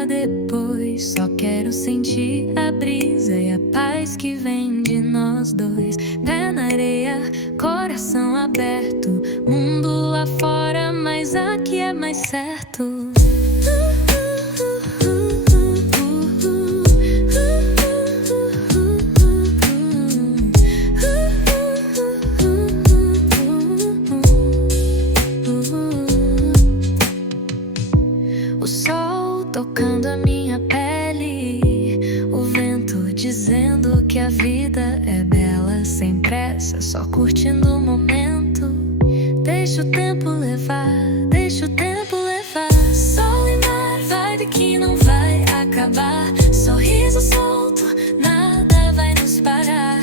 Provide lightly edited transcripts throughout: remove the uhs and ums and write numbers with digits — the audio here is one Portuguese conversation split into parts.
pra depois. Só quero sentir a brisa e a paz que vem de nós dois. Pé na areia, coração aberto. Mundo lá fora, mas aqui é mais certo. O sol tocando a minha pele, o vento dizendo que a vida é bela. Sem pressa, só curtindo o momento. Deixa o tempo levar, deixa o tempo levar. Sol e mar, vibe que não vai acabar. Sorriso solto, nada vai nos parar.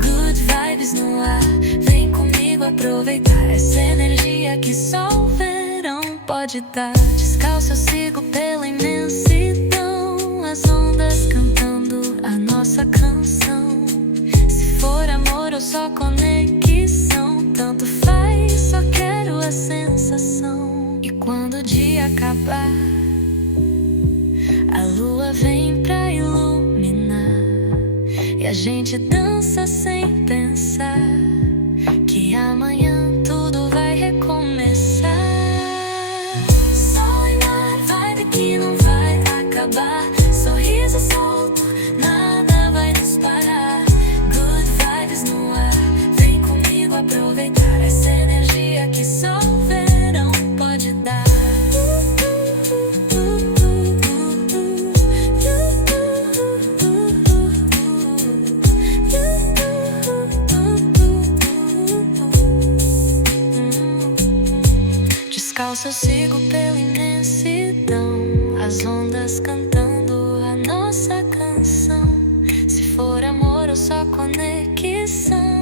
Good vibes no ar, vem comigo aproveitar essa energia que só o verão pode dar. Descalço eu sigo pela imensidão, as ondas cantando a nossa canção. Se for amor ou só conexão, tanto faz, só quero a sensação. E quando o dia acabar, a lua vem pra iluminar, e a gente dança sem pensar que amanhã tudo vai recomeçar. Sol e mar, vibe que não vai acabar. Sorriso solto, nada vai nos parar. Good vibes no ar, vem comigo aproveitar essa energia que só o verão pode dar. Descalço eu sigo pela imensidão, as ondas cantando a nossa canção. Se for amor ou só conexão,